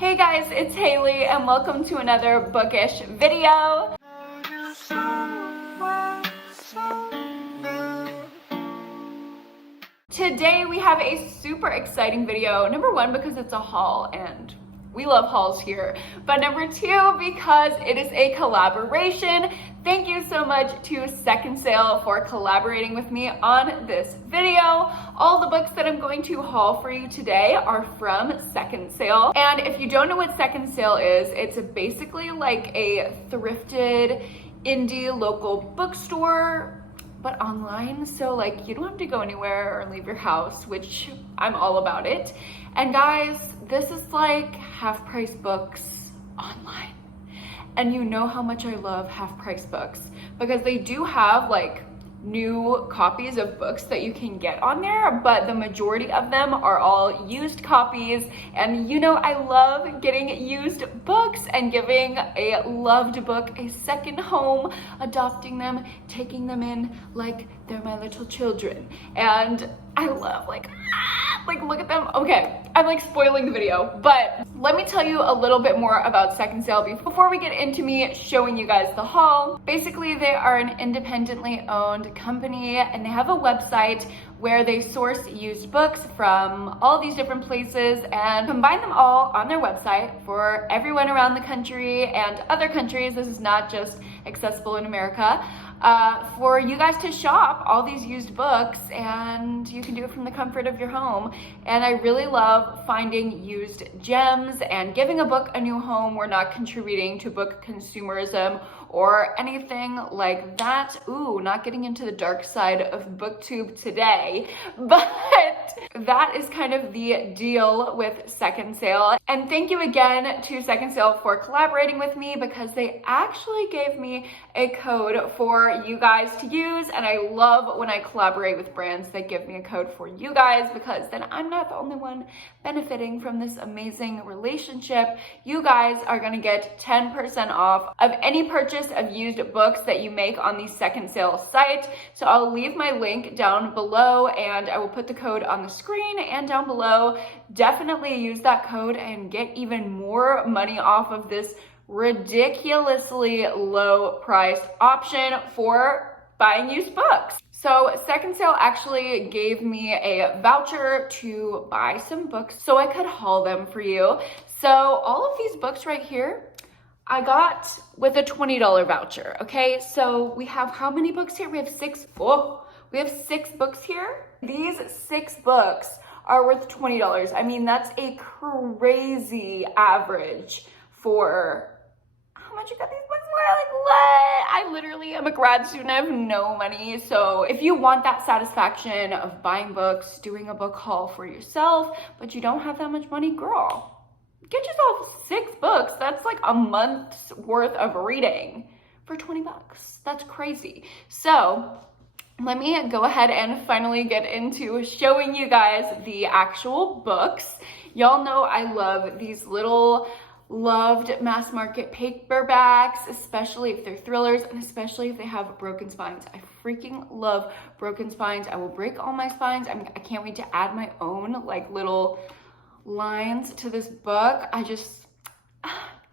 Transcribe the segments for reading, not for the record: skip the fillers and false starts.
Hey guys, it's Haley and welcome to another bookish video. Today we have a super exciting video. Number one, because it's a haul and we love hauls here. But number two, because it is a collaboration. Thank you so much to Second Sale for collaborating with me on this video. All the books that I'm going to haul for you today are from Second Sale. And if you don't know what Second Sale is, it's basically like a thrifted indie local bookstore, but online. So like you don't have to go anywhere or leave your house, which I'm all about it. And guys, this is like half price books online. And you know how much I love half price books because they do have like new copies of books that you can get on there, but the majority of them are all used copies. And you know, I love getting used books and giving a loved book a second home, adopting them, taking them in like they're my little children. And I love like look at them. Okay, I'm like spoiling the video, but let me tell you a little bit more about Second Sale before we get into me showing you guys the haul. Basically, they are an independently owned company and they have a website where they source used books from all these different places and combine them all on their website for everyone around the country and other countries. This is not just accessible in America. For you guys to shop all these used books, and you can do it from the comfort of your home. And I really love finding used gems and giving a book a new home. We're not contributing to book consumerism or anything like that. Ooh, not getting into the dark side of BookTube today, but that is kind of the deal with Second Sale. And thank you again to Second Sale for collaborating with me because they actually gave me a code for you guys to use. And I love when I collaborate with brands that give me a code for you guys because then I'm not the only one benefiting from this amazing relationship. You guys are gonna get 10% off of any purchase of used books that you make on the Second Sale site. So I'll leave my link down below and I will put the code on the screen and down below. Definitely use that code and get even more money off of this ridiculously low priced option for buying used books. So Second Sale actually gave me a voucher to buy some books so I could haul them for you. So all of these books right here, I got with a $20 voucher, okay? So we have how many books here? We have six books here. These 6 books are worth $20. I mean, that's a crazy average for how much you got these books for? Like what? I literally am a grad student. I have no money. So if you want that satisfaction of buying books, doing a book haul for yourself, but you don't have that much money, girl, get yourself 6 books. That's like a month's worth of reading for 20 bucks. That's crazy. So let me go ahead and finally get into showing you guys the actual books. Y'all know I love these little loved mass market paperbacks, especially if they're thrillers and especially if they have broken spines. I freaking love broken spines. I will break all my spines. I can't wait to add my own like little lines to this book.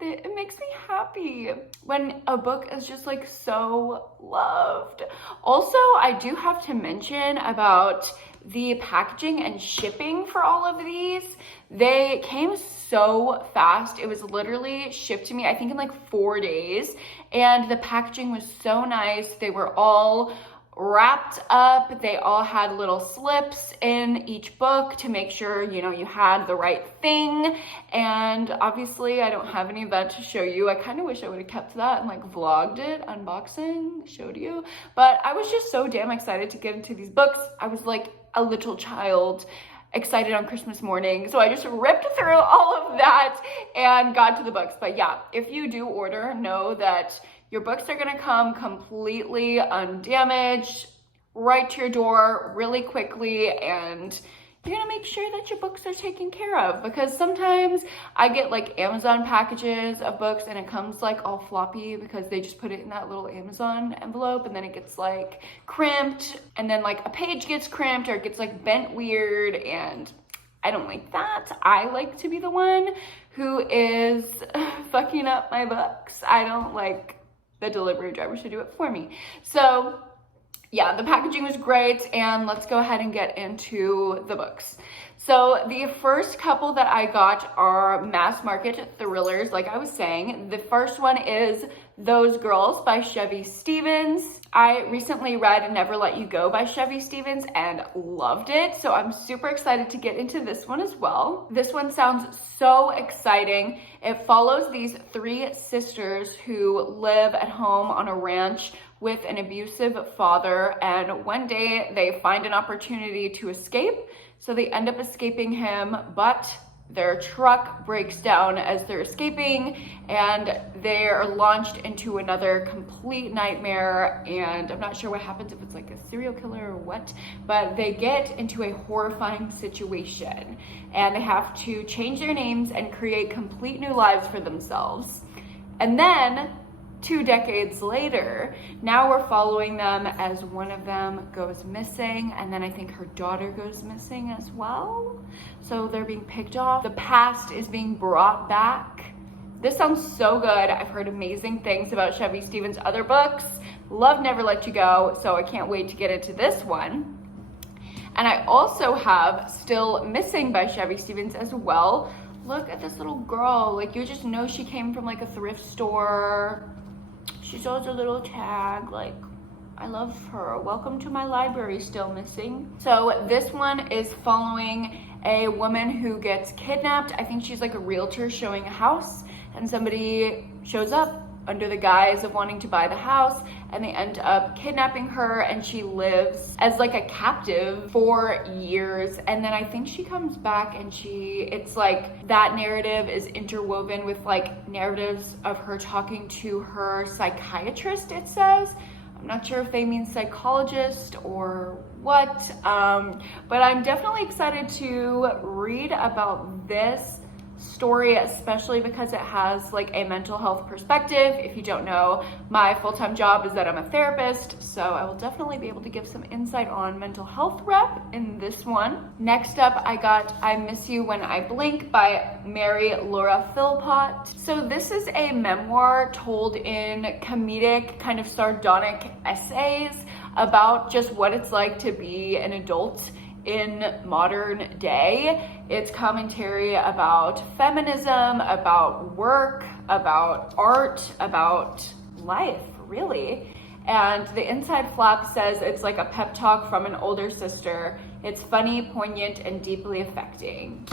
It makes me happy when a book is just like so loved. Also, I do have to mention about the packaging and shipping for all of these. They came so fast. It was literally shipped to me, I think in like 4 days. And the packaging was so nice. They were all wrapped up. They all had little slips in each book to make sure, you know, you had the right thing. And obviously I don't have any of that to show you. I kind of wish I would have kept that and like vlogged it, unboxing, showed you. But I was just so damn excited to get into these books. I was like a little child excited on Christmas morning. So I just ripped through all of that and got to the books. But yeah, if you do order, know that your books are gonna come completely undamaged, right to your door really quickly, and you're gonna make sure that your books are taken care of, because sometimes I get like Amazon packages of books and it comes like all floppy because they just put it in that little Amazon envelope and then it gets like crimped and then like a page gets crimped or it gets like bent weird, and I don't like that. I like to be the one who is fucking up my books. I don't like the delivery driver to do it for me. So yeah, the packaging was great, and let's go ahead and get into the books. So the first couple that I got are mass market thrillers, like I was saying. The first one is Those Girls by Chevy Stevens. I recently read Never Let You Go by Chevy Stevens and loved it, so I'm super excited to get into this one as well. This one sounds so exciting. It follows these three sisters who live at home on a ranch with an abusive father, and one day they find an opportunity to escape, so they end up escaping him, but their truck breaks down as they're escaping, and they're launched into another complete nightmare, and I'm not sure what happens, if it's like a serial killer or what, but they get into a horrifying situation, and they have to change their names and create complete new lives for themselves. And then 2 decades later, now we're following them as one of them goes missing, and then I think her daughter goes missing as well. So they're being picked off. The past is being brought back. This sounds so good. I've heard amazing things about Chevy Stevens' other books. Love Never Let You Go, so I can't wait to get into this one. And I also have Still Missing by Chevy Stevens as well. Look at this little girl. Like, you just know she came from like a thrift store. She shows a little tag, like, I love her. Welcome to my library, Still Missing. So this one is following a woman who gets kidnapped. I think she's like a realtor showing a house, and somebody shows up under the guise of wanting to buy the house, and they end up kidnapping her, and she lives as like a captive for years. And then I think she comes back, and it's like that narrative is interwoven with like narratives of her talking to her psychiatrist, it says. I'm not sure if they mean psychologist or what, but I'm definitely excited to read about this story, especially because it has like a mental health perspective. If you don't know, my full-time job is that I'm a therapist, so I will definitely be able to give some insight on mental health rep in this one. Next up, I got I Miss You When I Blink by Mary Laura Philpott. So this is a memoir told in comedic, kind of sardonic essays about just what it's like to be an adult in modern day. It's commentary about feminism, about work, about art, about life, really. And the inside flap says it's like a pep talk from an older sister. It's funny, poignant, and deeply affecting.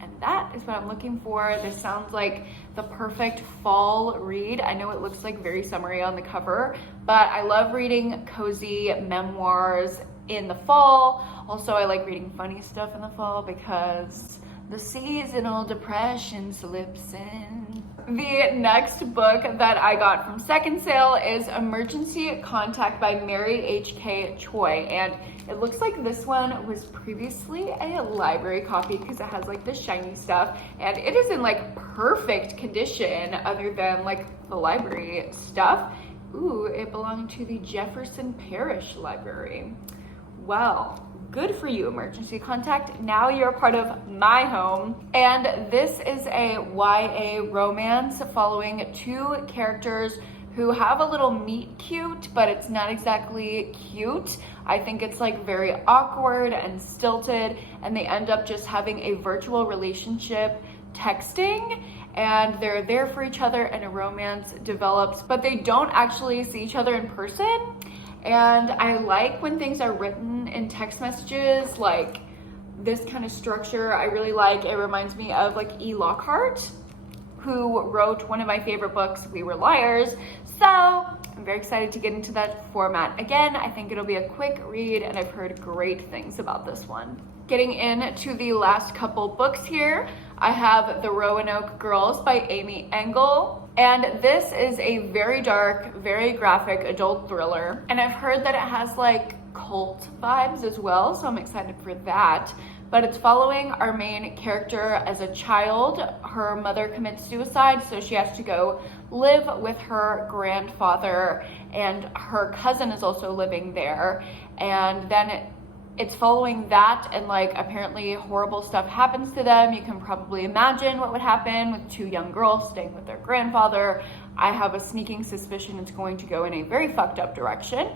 And that is what I'm looking for. This sounds like the perfect fall read. I know it looks like very summery on the cover, but I love reading cozy memoirs in the fall. Also, I like reading funny stuff in the fall because the seasonal depression slips in. The next book that I got from second sale is Emergency Contact by Mary H.K. Choi, and it looks like this one was previously a library copy because it has like the shiny stuff, and it is in like perfect condition other than like the library stuff. Ooh, it belonged to the Jefferson Parish Library. Well, good for you, Emergency Contact. Now you're a part of my home. And this is a YA romance following two characters who have a little meet cute, but it's not exactly cute. I think it's like very awkward and stilted, and they end up just having a virtual relationship texting, and they're there for each other and a romance develops, but they don't actually see each other in person. And I like when things are written in text messages, like this kind of structure I really like. It reminds me of like E. Lockhart, who wrote one of my favorite books, We Were Liars. So I'm very excited to get into that format. Again, I think it'll be a quick read, and I've heard great things about this one. Getting into the last couple books here, I have The Roanoke Girls by Amy Engel. And this is a very dark, very graphic adult thriller. And I've heard that it has like cult vibes as well, so I'm excited for that. But it's following our main character as a child. Her mother commits suicide, so she has to go live with her grandfather, and her cousin is also living there. And then it's following that, and like apparently horrible stuff happens to them. You can probably imagine what would happen with two young girls staying with their grandfather. I have a sneaking suspicion it's going to go in a very fucked up direction.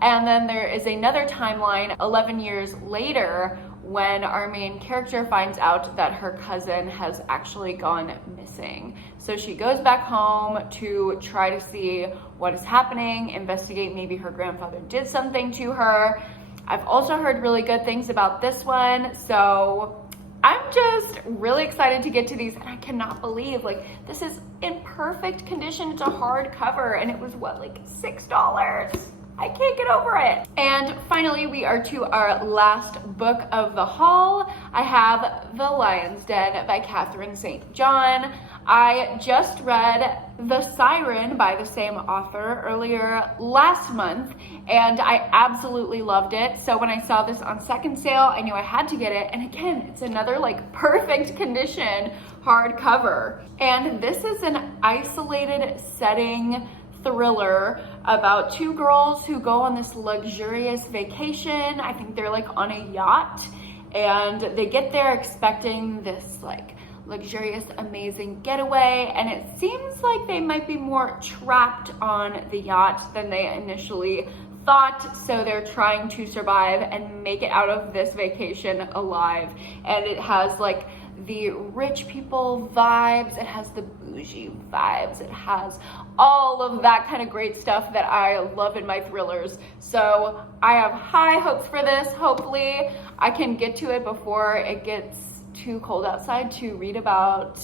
And then there is another timeline 11 years later when our main character finds out that her cousin has actually gone missing. So she goes back home to try to see what is happening, investigate maybe her grandfather did something to her. I've also heard really good things about this one, so I'm just really excited to get to these, and I cannot believe, like, this is in perfect condition. It's a hardcover, and it was what, like $6? I can't get over it. And finally, we are to our last book of the haul. I have The Lion's Den by Catherine St. John. I just read The Siren by the same author earlier last month, and I absolutely loved it. So when I saw this on second sale, I knew I had to get it. And again, it's another like perfect condition hardcover. And this is an isolated setting thriller about two girls who go on this luxurious vacation. I think they're like on a yacht, and they get there expecting this like luxurious, amazing getaway, and it seems like they might be more trapped on the yacht than they initially thought. So they're trying to survive and make it out of this vacation alive. And it has like the rich people vibes, it has the bougie vibes, it has all of that kind of great stuff that I love in my thrillers. So I have high hopes for this. Hopefully I can get to it before it gets too cold outside to read about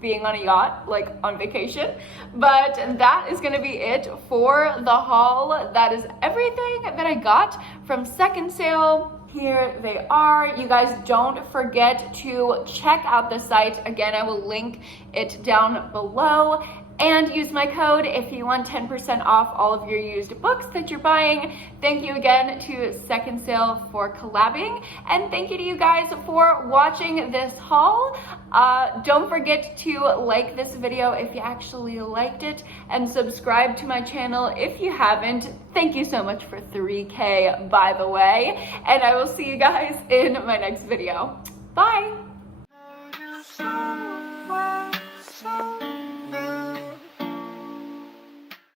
being on a yacht, like on vacation. But that is gonna be it for the haul. That is everything that I got from second sale. Here they are. You guys don't forget to check out the site. Again, I will link it down below. And use my code if you want 10% off all of your used books that you're buying. Thank you again to Second Sale for collabing. And thank you to you guys for watching this haul. Don't forget to like this video if you actually liked it, and subscribe to my channel if you haven't. Thank you so much for 3K, by the way. And I will see you guys in my next video. Bye.